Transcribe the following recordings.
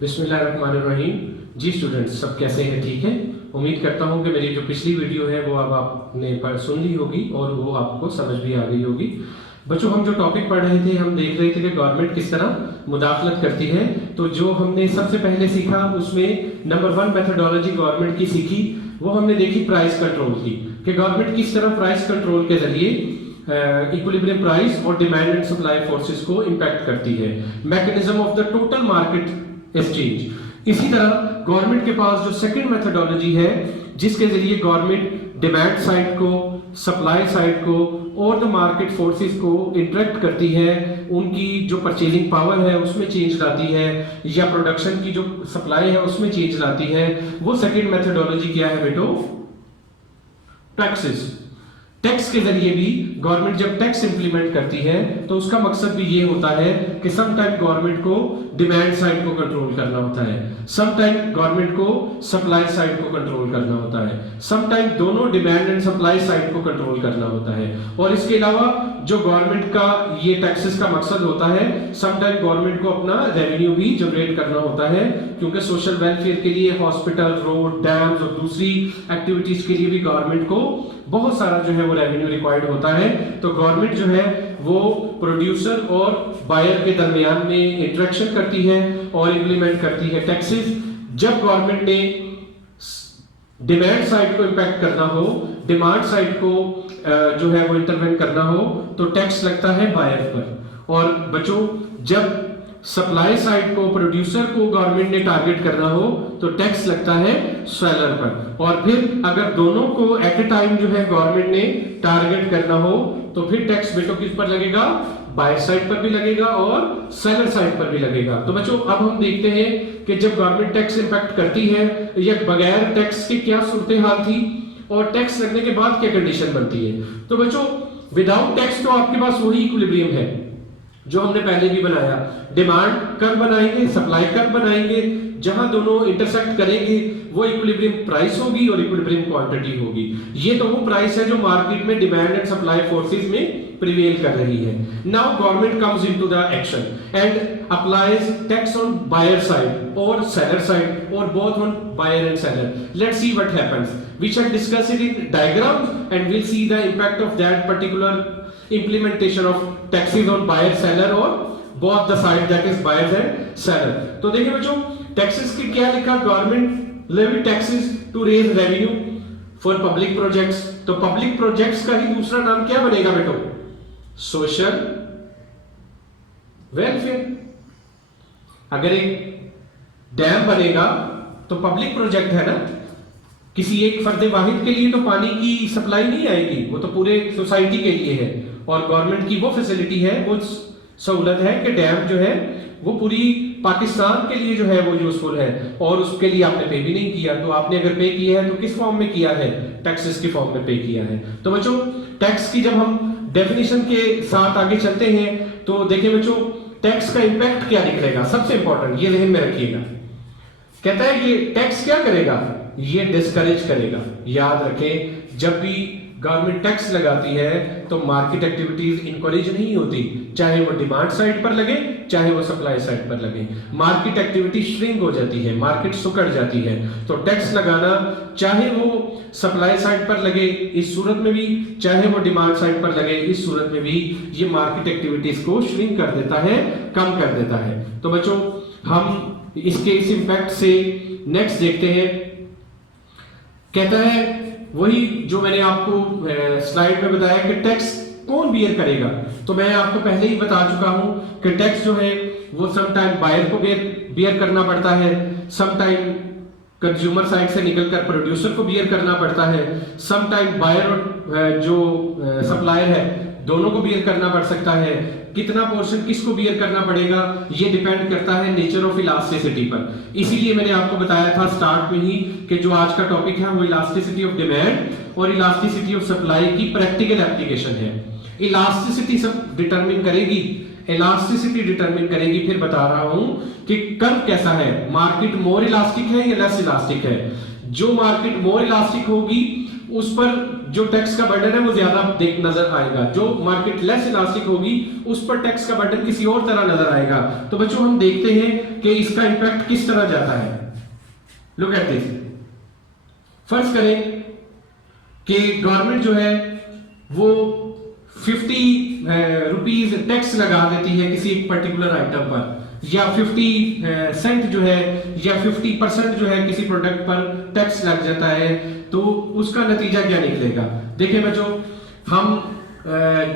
बिस्मिल्लाहिर्रहमानिर्रहीम। जी स्टूडेंट्स, सब कैसे हैं? ठीक है। उम्मीद करता हूं कि मेरी जो पिछली वीडियो है वो अब आपने सुन ली होगी और वो आपको समझ भी आ गई होगी। बच्चों, हम जो टॉपिक पढ़ रहे थे, हम देख रहे थे कि गवर्नमेंट किस तरह मुदाखलत करती है। तो जो हमने सबसे पहले सीखा उसमें नंबर 1 मेथोडोलॉजी गवर्नमेंट की सीखी, वो हमने देखी प्राइस कंट्रोल की, कि गवर्नमेंट किस तरह प्राइस कंट्रोल के जरिए इक्विलिब्रियम प्राइस और डिमांड एंड सप्लाई फोर्सेस को इंपैक्ट करती है। Mechanism of the total market exchange. इसी तरह गवर्नमेंट के पास जो सेकंड मेथोडोलॉजी है, जिसके जरिए गवर्नमेंट डिमांड साइड को, सप्लाई साइड को और द मार्केट फोर्सेस को इंटरेक्ट करती है, उनकी जो परचेजिंग पावर है उसमें चेंज लाती है, या प्रोडक्शन की जो सप्लाई है उसमें चेंज लाती है, वो सेकंड मेथोडोलॉजी क्या है बेटो? टैक्सेस। टैक्स के जरिए भी गवर्नमेंट जब टैक्स इंप्लीमेंट करती है तो उसका मकसद भी ये होता है कि सम टाइम गवर्नमेंट को डिमांड साइड को कंट्रोल करना होता है, सम टाइम गवर्नमेंट को सप्लाई साइड को कंट्रोल करना होता है, सम टाइम दोनों डिमांड एंड सप्लाई साइड को कंट्रोल करना होता है। और इसके अलावा जो गवर्नमेंट का ये टैक्सेस का मकसद होता है, सम टाइम गवर्नमेंट को अपना रेवेन्यू भी जनरेट करना होता है, क्योंकि सोशल वेलफेयर के लिए हॉस्पिटल, रोड, डैम्स और दूसरी एक्टिविटीज के लिए भी गवर्नमेंट को बहुत सारा जो है वो रेवेन्यू रिक्वायर्ड होता है। तो गवर्नमेंट जो है वो प्रोड्यूसर और बायर के दरमियान में इंटरेक्शन करती है और इंप्लीमेंट करती है टैक्सेस। जब गवर्नमेंट ने डिमांड साइड को इंपैक्ट करना हो, डिमांड साइड को जो है वो इंटरवेन करना हो, तो टैक्स लगता है बायर पर। और बच्चों, जब सप्लाई साइड को, प्रोड्यूसर को गवर्नमेंट ने टारगेट करना हो तो टैक्स लगता है सेलर पर। और फिर अगर दोनों को एट ए टाइम जो है गवर्नमेंट ने टारगेट करना हो तो फिर टैक्स बेटो किस पर लगेगा? बायर साइड पर भी लगेगा और सेलर साइड पर भी लगेगा। तो बच्चों, अब हम देखते हैं कि जब गवर्नमेंट टैक्स इंपैक्ट करती है या बगैर टैक्स की क्या सूरत हाल थी और टैक्स लगने के बाद क्या कंडीशन बनती है। तो बच्चों, विदाउट टैक्स तो आपके पास वही इक्विलिब्रियम है जो हमने पहले भी बनाया। डिमांड कब बनाएंगे, सप्लाई कब बनाएंगे, जहां दोनों इंटरसेक्ट करेंगे वो इक्विलिब्रियम प्राइस होगी और इक्विलिब्रियम क्वांटिटी होगी। ये तो वो प्राइस है जो मार्केट में डिमांड एंड सप्लाई फोर्सेस में प्रिवेल कर रही है। Now government comes into the action and applies tax on buyer side और सेलर साइड, और both on buyer and seller. Let's see what happens. We shall discuss it in diagram and we'll see the impact of that particular implementation of taxes on buyer seller or both the side, that is buyers and seller। तो देखिए बच्चों, taxes की क्या लिखा? Government levy taxes to raise revenue for public projects. तो public projects का ही दूसरा नाम क्या बनेगा बेटो? Social welfare. अगर एक डैम बनेगा तो पब्लिक प्रोजेक्ट है ना, किसी एक फर्दे वाहिद के लिए तो पानी की सप्लाई नहीं आएगी, वो तो पूरे सोसाइटी के लिए है। और गवर्नमेंट की वो फैसिलिटी है, वो सहूलत है कि डैम जो है वो पूरी पाकिस्तान के लिए जो है वो यूजफुल है, और उसके लिए आपने पे भी नहीं किया। तो आपने अगर पे किया है तो किस फॉर्म में किया है? टैक्सेस के फॉर्म में पे किया है। तो बच्चों, टैक्स की जब हम डेफिनेशन के साथ आगे चलते हैं तो देखिए बच्चों, टैक्स का इंपैक्ट क्या निकलेगा? सबसे इंपॉर्टेंट ये ध्यान में रखिएगा। कहता है कि टैक्स क्या करेगा? ये डिस्करेज करेगा। याद रखें, जब भी गवर्नमेंट टैक्स लगाती है तो मार्केट एक्टिविटीज इनकरेज नहीं होती, चाहे वो डिमांड साइड पर लगे चाहे वो सप्लाई साइड पर लगे। मार्केट एक्टिविटी श्रिंक हो जाती है, मार्केट सुकड़ जाती है। तो टैक्स लगाना, चाहे वो सप्लाई साइड पर लगे इस सूरत में भी, चाहे वो डिमांड साइड पर लगे इस सूरत में भी, ये मार्केट एक्टिविटीज को श्रिंक कर देता है, कम कर देता है। तो बच्चों, हम इसके इस इंपैक्ट से नेक्स्ट देखते हैं। कहता है वही जो मैंने आपको स्लाइड में बताया कि टैक्स कौन बियर करेगा। तो मैं आपको पहले ही बता चुका हूं कि टैक्स जो है वो सम टाइम बायर को बियर करना पड़ता है, सम टाइम कंज्यूमर साइड से निकलकर प्रोड्यूसर को बियर करना पड़ता है, सम टाइम बायर और जो सप्लायर है दोनों को बियर करना पड़ सकता है। कितना पोर्शन किसको बियर करना पड़ेगा ये डिपेंड करता है नेचर ऑफ इलास्टिसिटी पर। इसीलिए मैंने आपको बताया था स्टार्ट में ही कि जो आज का टॉपिक है वो इलास्टिसिटी ऑफ डिमांड और इलास्टिसिटी ऑफ सप्लाई की प्रैक्टिकल एप्लीकेशन है। इलास्टिसिटी सब डिटरमिन करेगी, इलास्टिसिटी डिटरमिन करेगी। फिर बता रहा हूं कि कर्व कैसा है, मार्केट मोर इलास्टिक है या लेस इलास्टिक है। जो मार्केट मोर इलास्टिक होगी उस पर जो टैक्स का बर्डन है वो ज्यादा देख नजर आएगा। जो मार्केट लेस इलास्टिक होगी उस पर टैक्स का बर्डन किसी और तरह नजर आएगा। तो बच्चों हम देखते हैं कि इसका इंपैक्ट किस तरह जाता है। Look at this. फर्ज करें कि गवर्नमेंट जो है वो 50 रुपीज टैक्स लगा देती है किसी पर्टिकुलर आइटम पर, या 50 सेंट जो है या 50% जो है किसी प्रोडक्ट पर टैक्स लग जाता है। तो उसका नतीजा क्या निकलेगा? देखिए बच्चों, हम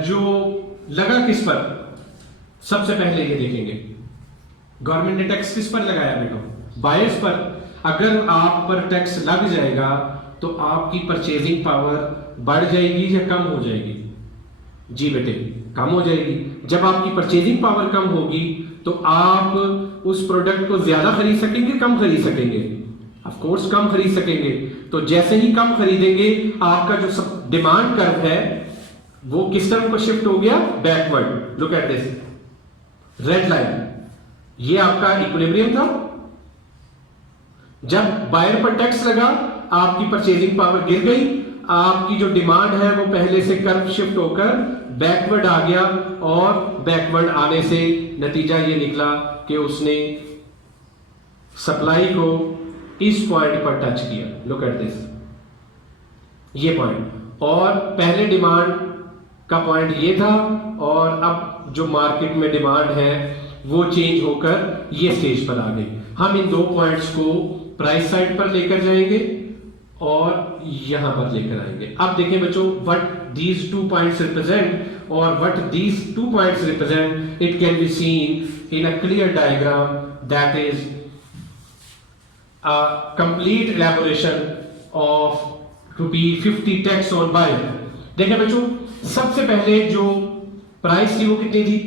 जो लगा किस पर, सबसे पहले ये देखेंगे गवर्नमेंट ने टैक्स किस पर लगाया बेटो? बायर्स पर। अगर आप पर टैक्स लग जाएगा तो आपकी परचेजिंग पावर बढ़ जाएगी या कम हो जाएगी? जी बेटे, कम हो जाएगी। जब आपकी परचेजिंग पावर कम होगी तो आप उस प्रोडक्ट को ज्यादा खरीद सकेंगे, कम खरीद सकेंगे? ऑफ कोर्स कम खरीद सकेंगे। तो जैसे ही कम खरीदेंगे आपका जो डिमांड कर्व है वो किस तरफ को शिफ्ट हो गया? Backward. Look at this red line, ये आपका इक्विलिब्रियम था। जब बायर पर टैक्स लगा आपकी परचेजिंग पावर गिर गई, आपकी जो डिमांड है वो पहले से कर्व शिफ्ट होकर बैकवर्ड आ गया, और बैकवर्ड आने से नतीजा ये निकला कि उसने सप्लाई को इस पॉइंट पर टच किया। लुक एट दिस, ये पॉइंट, और पहले डिमांड का पॉइंट ये था, और अब जो मार्केट में डिमांड है वो चेंज होकर ये स्टेज पर आ गई। हम इन दो पॉइंट्स को प्राइस साइड पर लेकर जाएंगे और यहां पर लेकर आएंगे। अब देखें बच्चों, व्हाट दीज 2 पॉइंट्स रिप्रेजेंट और what these 2 points represent, it can be seen in a clear diagram that is a complete elaboration of ₹50 tax on buyer. देखें बच्चों, सबसे पहले जो प्राइस थी वो कितनी थी?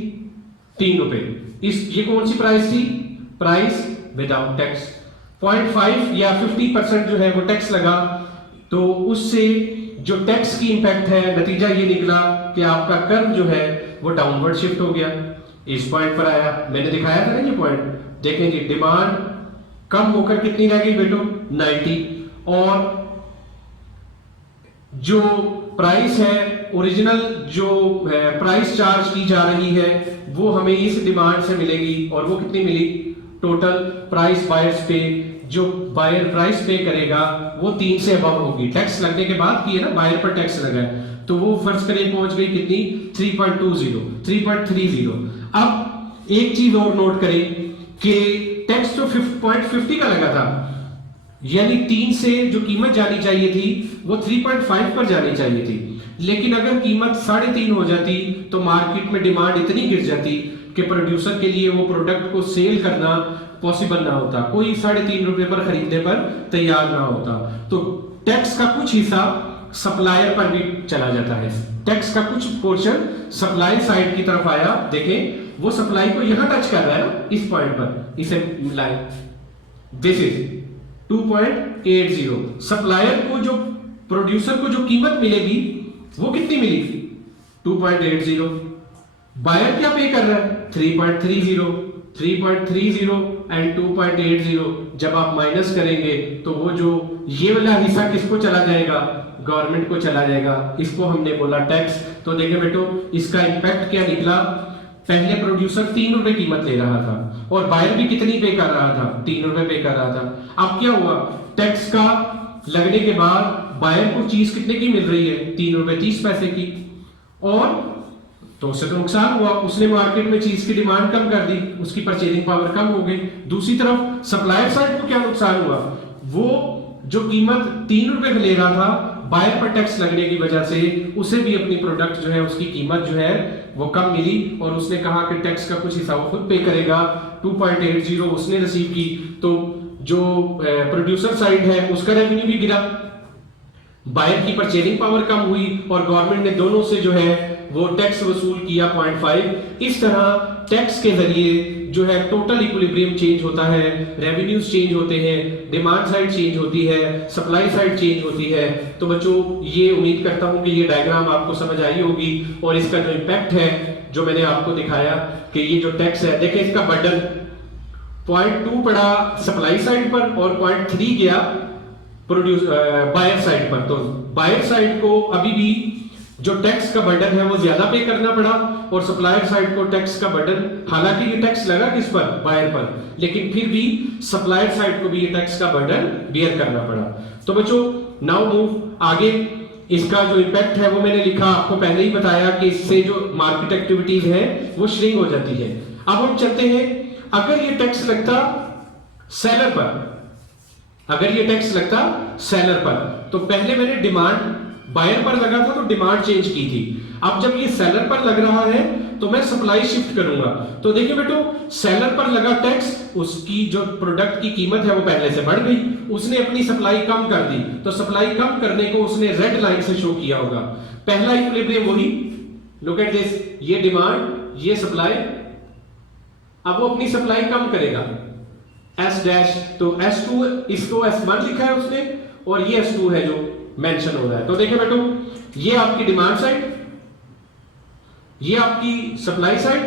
₹3। ये कौन सी प्राइस थी? Price without tax. 0.5 या 50% जो है वो टैक्स लगा, तो उससे जो टैक्स की इंपैक्ट है, नतीजा ये निकला कि आपका कर्व जो है वो डाउनवर्ड शिफ्ट हो गया, इस पॉइंट पर आया। मैंने दिखाया था ना ये पॉइंट, देखें जी, डिमांड कम होकर कितनी रह गई बेटो? 90। और जो प्राइस है, ओरिजिनल जो प्राइस चार्ज की जा रही है वो हमें इस डिमांड से मिलेगी, और वो कितनी मिली? टोटल प्राइस बायर्स पे, जो बायर प्राइस पे करेगा वो 3 से अबव होगी। टैक्स लगने के बाद की है ना, बायर पर टैक्स लगा है, तो वो फर्ज करें पहुंच गई कितनी? 3.30। अब एक चीज और नोट करें कि टैक्स तो 0.50 का लगा था, यानी 3 से जो कीमत जानी चाहिए थी वो 3.5 पर जानी चाहिए थी। लेकिन अगर कीमत 3.5 हो जाती तो मार्केट में डिमांड इतनी गिर जाती कि प्रोड्यूसर के लिए वो प्रोडक्ट को सेल करना पॉसिबल ना होता, कोई ₹3.5 पर खरीदने पर तैयार ना होता। तो टैक्स का कुछ हिस्सा सप्लायर पर भी चला जाता है। टैक्स का कुछ पोर्शन सप्लाई साइड की तरफ आया। देखें, वो सप्लाई को यहां टच कर रहा है ना, इस पॉइंट पर, इसे मिलाएं। This is 2.80। सप्लायर को, जो प्रोड्यूसर को जो कीमत मिलेगी वो कितनी मिली? 2.80। बायर क्या पे कर रहा है? 3.30 एंड 2.80। जब आप माइनस करेंगे तो वो जो ये वाला हिस्सा किसको चला जाएगा? गवर्नमेंट को चला जाएगा। इसको हमने बोला टैक्स। तो देखें बेटो, इसका इंपैक्ट क्या निकला? पहले प्रोड्यूसर ₹3 कीमत ले रहा था और बायर भी कितनी पे कर रहा था? ₹3 पे कर रहा था। अब क्या हुआ? टैक्स का लगने के बाद बायर को चीज कितने की मिल रही है? ₹3.30 की। और तो उससे तो नुकसान हुआ, उसने मार्केट में चीज की डिमांड कम कर दी, उसकी परचेजिंग पावर कम हो गई। दूसरी तरफ सप्लायर साइड को क्या नुकसान हुआ? वो जो कीमत ₹3 ले रहा था, बायर पर टैक्स लगने की वजह से उसे भी अपनी प्रोडक्ट जो है उसकी कीमत जो है वो कम मिली, और उसने कहा कि टैक्स का कुछ हिस्सा वो खुद पे करेगा। 2.80 उसने रिसीव की, तो जो प्रोड्यूसर साइड है उसका रेवेन्यू भी गिरा, बायर की परचेजिंग पावर कम हुई, और गवर्नमेंट ने दोनों से जो है वो टैक्स वसूल किया 0.5। इस तरह टैक्स के जरिए जो है टोटल इक्विलिब्रियम चेंज होता है, रेवेन्यूज चेंज होते हैं, डिमांड साइड चेंज होती है, सप्लाई साइड चेंज होती है। तो बच्चों, ये उम्मीद करता हूं कि ये डायग्राम आपको समझ आई होगी, और इसका जो इंपैक्ट है जो मैंने आपको दिखाया कि ये जो टैक्स है, देखिए इसका बर्डन 0.2 पड़ा सप्लाई साइड पर और 0.3 गया बायर साइड पर। तो बायर साइड को अभी भी जो टैक्स का बर्डन है वो ज्यादा पे करना पड़ा, और सप्लायर साइड को टैक्स का बर्डन, हालांकि ये टैक्स लगा किस पर, बायर पर, लेकिन फिर भी सप्लायर साइड को भी ये टैक्स का बर्डन बियर करना पड़ा। तो बच्चों नाउ मूव आगे, इसका जो इम्पैक्ट है वो मैंने लिखा, आपको पहले ही बताया कि इससे जो मार्केट एक्टिविटीज है वो श्रिंक हो जाती है। अब हम चलते हैं, अगर ये टैक्स लगता सेलर पर, अगर ये टैक्स लगता सेलर पर, तो पहले मैंने डिमांड बायर पर लगा था तो डिमांड चेंज की थी, अब जब ये सेलर पर लग रहा है तो मैं सप्लाई शिफ्ट करूंगा। तो देखिए बेटो, सेलर पर लगा टैक्स, उसकी जो प्रोडक्ट की कीमत है वो पहले से बढ़ गई, उसने अपनी सप्लाई कम कर दी, तो सप्लाई कम करने को उसने रेड लाइन से शो किया होगा। पहला इक्विलिब्रियम वही, लुक एट दिस, ये डिमांड ये सप्लाई, अब वो अपनी सप्लाई कम करेगा S डैश, तो S2, इसको S1 लिखा है उसने, और ये S2 है जो मेंशन हो रहा है। तो देखिए बेटो, ये आपकी डिमांड साइड, ये आपकी सप्लाई साइड,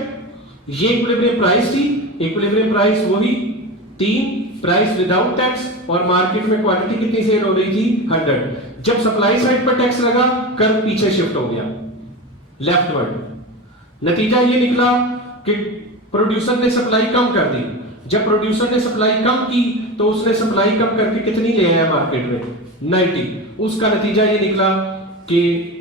ये इक्विलिब्रियम प्राइस थी, इक्विलिब्रियम प्राइस वही 3, प्राइस विदाउट टैक्स, और मार्केट में क्वांटिटी कितनी सेल हो रही थी 100। जब सप्लाई साइड पर टैक्स लगा, कर्व पीछे शिफ्ट हो गया लेफ्टवर्ड। नतीजा ये निकला कि प्रोड्यूसर ने सप्लाई कम कर दी। जब प्रोड्यूसर ने सप्लाई कम की तो उसने सप्लाई कम करके कितनी ले आया मार्केट में, 90। उसका नतीजा ये निकला कि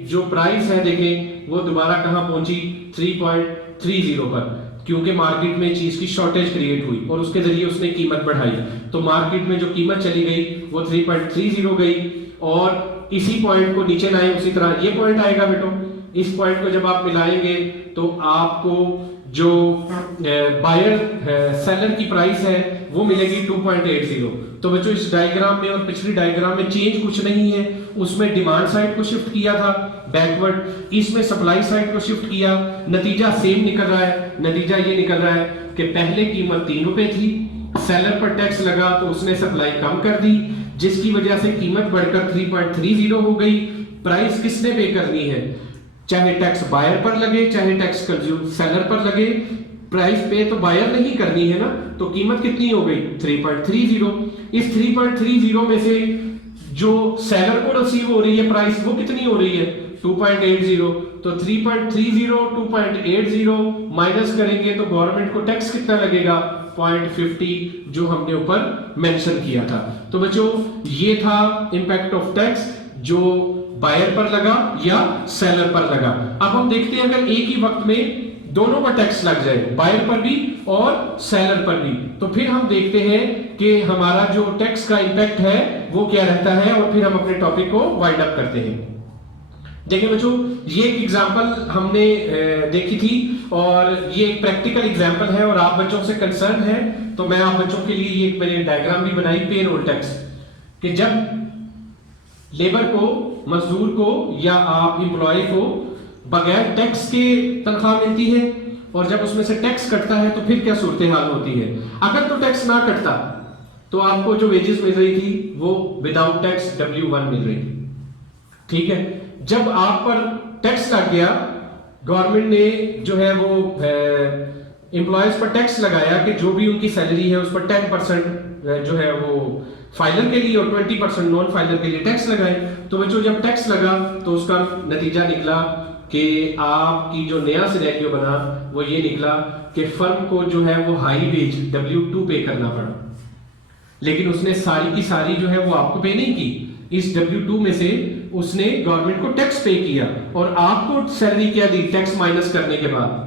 जो प्राइस है देखें वो दोबारा कहां पहुंची, 3.30 पर, क्योंकि मार्केट में चीज की शॉर्टेज क्रिएट हुई और उसके जरिए उसने कीमत बढ़ाई। तो मार्केट में जो कीमत चली गई वो 3.30 गई, और इसी पॉइंट को नीचे लाए, उसी तरह ये पॉइंट आएगा बेटो। इस पॉइंट को जब आप मिलाएंगे तो आपको जो बायर सेलर की प्राइस है वो मिलेगी 2.80। तो बच्चों इस डायग्राम में और पिछली डायग्राम में चेंज कुछ नहीं है, उसमें डिमांड साइड को शिफ्ट किया था बैकवर्ड, इसमें सप्लाई साइड को शिफ्ट किया, नतीजा सेम निकल रहा है। नतीजा ये निकल रहा है कि पहले कीमत 3 रुपए थी, सेलर पर टैक्स लगा तो उसने सप्लाई कम कर दी, जिसकी वजह से कीमत बढ़कर 3.30 हो गई। प्राइस किसने पे करनी है, चाहे टैक्स बायर पर लगे चाहे टैक्स सेलर पर लगे, प्राइस पे तो बायर नहीं करनी है ना, तो कीमत कितनी हो गई 3.30। इस 3.30 में से जो सेलर को रिसीव हो रही है प्राइस वो कितनी हो रही है 2.80। तो 3.30 2.80 माइनस करेंगे तो गवर्नमेंट को टैक्स कितना लगेगा 0.50, जो हमने ऊपर मेंशन किया था। तो बच्चों ये था इंपैक्ट ऑफ टैक्स जो बायर पर लगा या सेलर पर लगा। अब हम देखते हैं अगर एक ही वक्त में दोनों पर टैक्स लग जाए, बायर पर भी और सेलर पर भी, तो फिर हम देखते हैं कि हमारा जो टैक्स का इंपैक्ट है वो क्या रहता है, और फिर हम अपने टॉपिक को वाइंड अप करते हैं। देखिए बच्चों, ये एक एग्जांपल हमने देखी थी और ये एक प्रैक्टिकल एग्जांपल है और आप बच्चों से कंसर्न है, तो मैं आप बच्चों के लिए ये मैंने डायग्राम भी बनाई पेरोल टैक्स, कि जब लेबर को, मजदूर को या आप एम्प्लॉय को बगैर टैक्स के तनख्वाह मिलती है और जब उसमें से टैक्स कटता है तो फिर क्या सूरत हाल होती है। अगर तो टैक्स ना कटता तो आपको जो वेजेस मिल रही थी वो विदाउट टैक्स W1 मिल रही थी, ठीक है। जब आप पर टैक्स लग गया, गवर्नमेंट ने जो है वो एम्प्लॉयज पर टैक्स लगाया कि जो भी उनकी सैलरी है उस पर 10% जो है वो फाइलर के लिए और 20% नॉन फाइलर के लिए टैक्स लगाए। तो बच्चों जब टैक्स लगा तो उसका नतीजा निकला कि आपकी जो नया सिनेरियो बना वो ये निकला कि फर्म को जो है वो हाई वेज W2 पे करना पड़ा, लेकिन उसने सारी की सारी जो है वो आपको पे नहीं की। इस W2 में से उसने गवर्नमेंट को टैक्स पे किया और आपको सैलरी क्या दी, टैक्स माइनस करने के बाद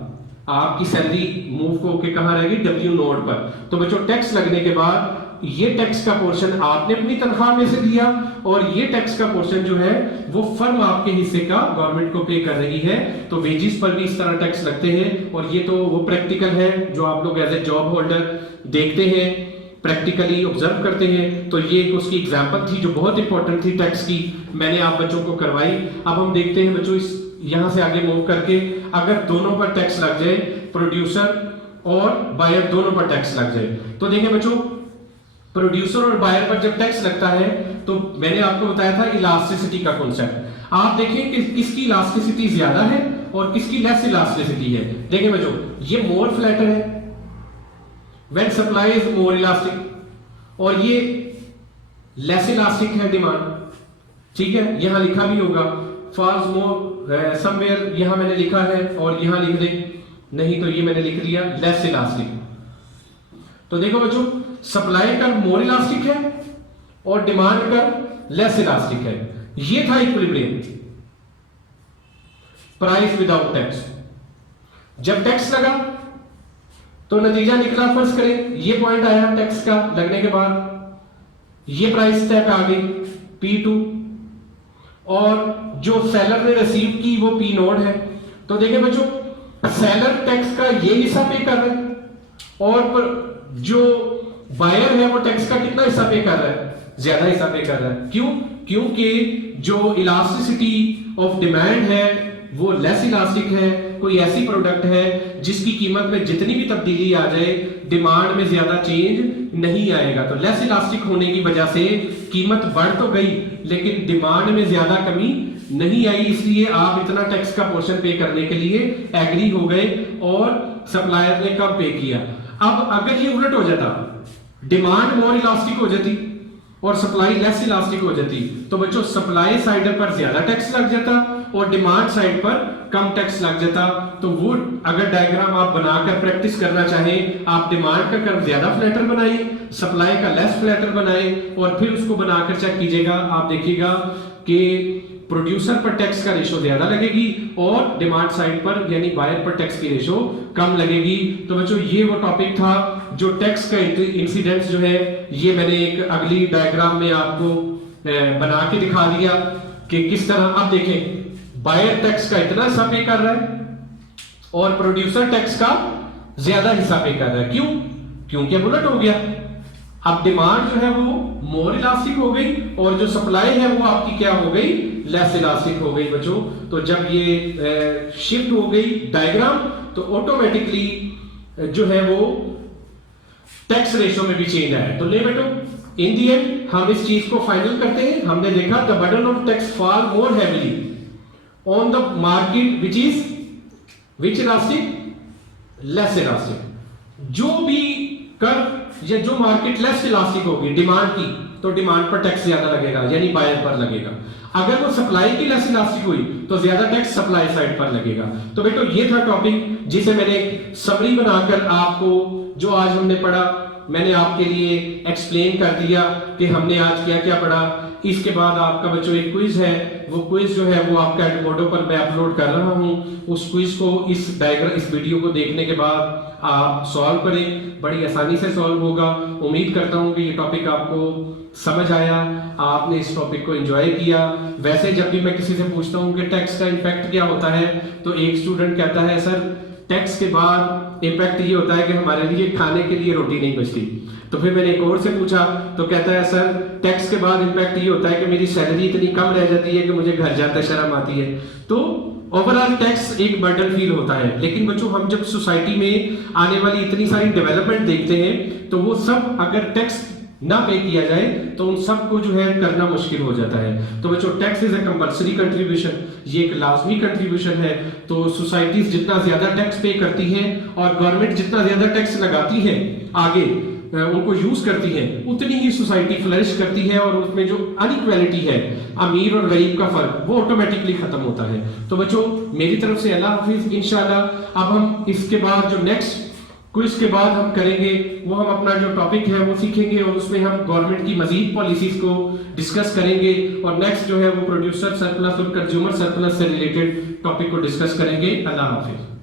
आपकी सैलरी मूव होकर कहां रहेगी W0 पर। तो बच्चों टैक्स लगने के बाद ये टैक्स का पोर्शन आपने अपनी तनख्वाह में से दिया और ये टैक्स का पोर्शन जो है वो फर्म आपके हिस्से का गवर्नमेंट को पे कर रही है। तो वेजिस पर भी इस तरह टैक्स लगते हैं और ये तो वो प्रैक्टिकल है जो आप लोग एज ए जॉब होल्डर देखते हैं, प्रैक्टिकली ऑब्जर्व करते हैं। तो ये उसकी एग्जांपल थी जो बहुत इंपॉर्टेंट थी टैक्स की, मैंने आप बच्चों को करवाई। अब हम देखते हैं बच्चों इस यहां से आगे मूव करके, अगर दोनों पर टैक्स लग जाए, प्रोड्यूसर और बायर दोनों पर टैक्स लग जाए, तो देखिए बच्चों प्रोड्यूसर और बायर पर जब टैक्स लगता है तो मैंने आपको बताया था इलास्टिसिटी का कॉन्सेप्ट। आप देखिए कि किसकी इलास्टिसिटी ज्यादा है और किसकी लेस इलास्टिसिटी है। देखिए बच्चों ये मोर फ्लैटर है when supply is more elastic, और ये लेस इलास्टिक है डिमांड, ठीक है, यहां लिखा भी होगा फॉल्स मोर समवेयर, यहां मैंने लिखा है और यहां लिख दे, नहीं तो ये मैंने लिख दिया लेस इलास्टिक। तो देखो बच्चों, सप्लाई कर मोर इलास्टिक है और डिमांड कर लेस इलास्टिक है, ये था इक्विलिब्रियम। प्राइस विदाउट टैक्स, जब टैक्स लगा तो नतीजा निकला, फर्ज करें ये पॉइंट आया टैक्स का लगने के बाद, ये प्राइस तक आ गई P2 और जो सेलर ने रिसीव की वो P0 है। तो देखें बच्चों, सेलर टैक्स का ये हिस्सा पे कर रहा है और जो बायर है वो टैक्स का कितना हिस्सा पे कर रहा है, ज्यादा हिस्सा पे कर रहा है। क्यों? क्योंकि जो इलास्टिसिटी ऑफ डिमांड है वो लेस इलास्टिक है। कोई ऐसी प्रोडक्ट है जिसकी कीमत में जितनी भी तब्दीली आ जाए डिमांड में ज्यादा चेंज नहीं आएगा, तो लेस इलास्टिक होने की वजह से कीमत बढ़ तो गई लेकिन डिमांड में ज्यादा कमी नहीं आई, इसलिए आप इतना टैक्स का पोर्शन पे करने के लिए एग्री हो गए और सप्लायर ने कम पे किया। अब अगर ये उलट हो जाता, डिमांड मोर इलास्टिक हो जाती और सप्लाई लेस इलास्टिक हो जाती, तो बच्चों सप्लाई साइड पर ज्यादा टैक्स लग जाता और डिमांड साइड पर कम टैक्स लग जाता। तो वो अगर डायग्राम आप बनाकर प्रैक्टिस करना चाहें, आप डिमांड का कर्व ज्यादा फ्लैटर बनाइए, सप्लाई का लेस फ्लैटर बनाए और फिर उसको बनाकर चेक कीजिएगा, आप देखिएगा कि प्रोड्यूसर पर टैक्स का रेशो ज्यादा लगेगी और डिमांड साइड पर यानी बायर पर टैक्स की रेशो कम लगेगी। तो बच्चों ये वो टॉपिक था जो टैक्स का इंसिडेंस जो है ये मैंने एक अगली डायग्राम में आपको बना के दिखा दिया कि किस तरह। अब देखें, बायर टैक्स का इतना हिस्सा पे कर रहा है और प्रोड्यूसर टैक्स का ज्यादा हिस्सा पे कर रहा है। क्यों? क्योंकि अब उलट हो गया, अब डिमांड जो है वो मोर इलास्टिक हो गई और जो सप्लाई है वो आपकी क्या हो गई, लेस इलास्टिक हो गई बच्चों। तो जब ये शिफ्ट हो गई डायग्राम तो ऑटोमेटिकली जो है वो टैक्स रेशो में भी चेंज आया। तो ले बेटो, इन दी एंड हम इस चीज को फाइनल करते हैं। हमने देखा the burden of tax fall more heavily on the market which elastic, less elastic. जो भी कर या जो मार्केट लेस इलास्टिक होगी डिमांड की, तो डिमांड पर टैक्स ज्यादा लगेगा यानी बायर पर लगेगा। अगर वो सप्लाई की लेस इलास्टिक हुई तो ज्यादा टैक्स सप्लाई साइड पर लगेगा। तो बेटो ये था टॉपिक जिसे मैंने समरी बनाकर आपको जो आज हमने पढ़ा मैंने आपके लिए एक्सप्लेन कर दिया कि हमने आज क्या क्या पढ़ा। इसके बाद आपका बच्चों एक क्विज है, वो क्विज जो है वो आपका एडमोडो पर मैं अपलोड कर रहा हूं। उस क्विज को इस वीडियो को देखने के बाद आप सॉल्व करें, बड़ी आसानी से सॉल्व होगा। उम्मीद करता हूं कि ये टॉपिक आपको समझ आया, आपने इस टॉपिक को एंजॉय किया। वैसे जब भी मैं किसी से पूछता हूं कि टैक्स का इम्पैक्ट क्या होता है तो एक स्टूडेंट कहता है सर टैक्स के बाद इम्पैक्ट ये होता है कि हमारे लिए खाने के लिए रोटी नहीं बचती। तो फिर मैंने एक और से पूछा तो कहता है सर टैक्स के बाद इम्पैक्ट ये होता है कि मेरी सैलरी इतनी कम रह जाती है कि मुझे घर जाते शर्म आती है। तो ओवरऑल टैक्स एक बर्डन फील होता है। लेकिन बच्चों हम जब सोसाइटी में आने वाली इतनी सारी डेवलपमेंट देखते हैं तो वो सब अगर टैक्स ना पे किया जाए तो उन सबको जो है करना मुश्किल हो जाता है। तो बच्चों tax is a compulsory contribution, ये एक लाजमी कंट्रीब्यूशन है। तो सोसाइटीज जितना ज्यादा टैक्स पे करती हैं और गवर्नमेंट जितना ज्यादा टैक्स लगाती है आगे उनको यूज करती है, उतनी ही सोसाइटी फ्लरिश करती है और उसमें जो अनइक्वालिटी है अमीर और गरीब का फर्क वो ऑटोमेटिकली खत्म होता है। तो बच्चों मेरी तरफ से अल्लाह हाफिज। इंशाल्लाह अब हम इसके बाद जो नेक्स्ट क्विज के बाद हम करेंगे वो हम अपना जो टॉपिक है वो सीखेंगे और उसमें हम गवर्नमेंट की मजीद पॉलिसीज को डिस्कस करेंगे और नेक्स्ट जो है वो प्रोड्यूसर सरप्लस और कंज्यूमर सरप्लस से रिलेटेड टॉपिक को डिस्कस करेंगे। अल्लाह हाफिज।